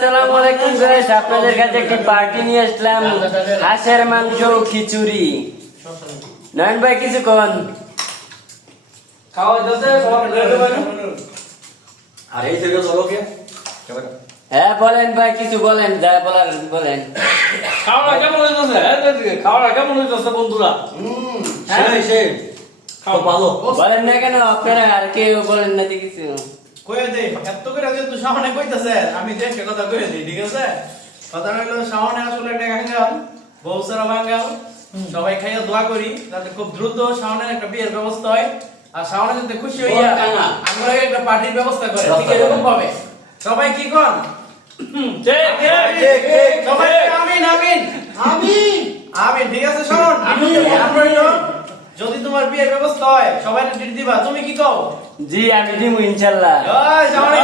আসসালামু আলাইকুম গাইস, আপনাদের কাছে একটি পার্টি নিয়ে আসলাম, হাঁসের মাংস খিচুড়ি। নয়ন ভাই কিছু কোন? খাওয়া যাচ্ছে আর এই থেকে চলো কে হ্যাঁ বলেন ভাই, কিছু বলেন, যা বলার বলেন। খাওয়া কেমন হইতেছে? খাওয়া কেমন হইতেছে বন্ধুরা? সেই সেই খাও ভালো বলেন না কেন আপনারা, আর কেউ বলেন না কিছু? কয়ে দে এত করে যেহেতু সামনে কইতাছে আমি দেখে কথা কয়ে দিই, ঠিক আছে? কথা হলো সামনে আসলে একটা গাঙ্গাল বউ সারা বাঙ্গাল, সবাই খাইয়া দোয়া করি যাতে খুব দ্রুত সামনে একটা বিয়ের ব্যবস্থা হয়, আর সামনে যাতে খুশি হইয়া আমরা একটা পার্টির ব্যবস্থা করে, ঠিক এরকম ভাবে সবাই কি কর সবাই আমিন আমিন আমিন আমিন, ঠিক আছে? শোন যদি তোমার বিয়ের ব্যবস্থা হয় সবাই ট্রিট দিবা, তুমি কি কও? জি আমি দিব ইনশাল্লাহ। ওই সামনে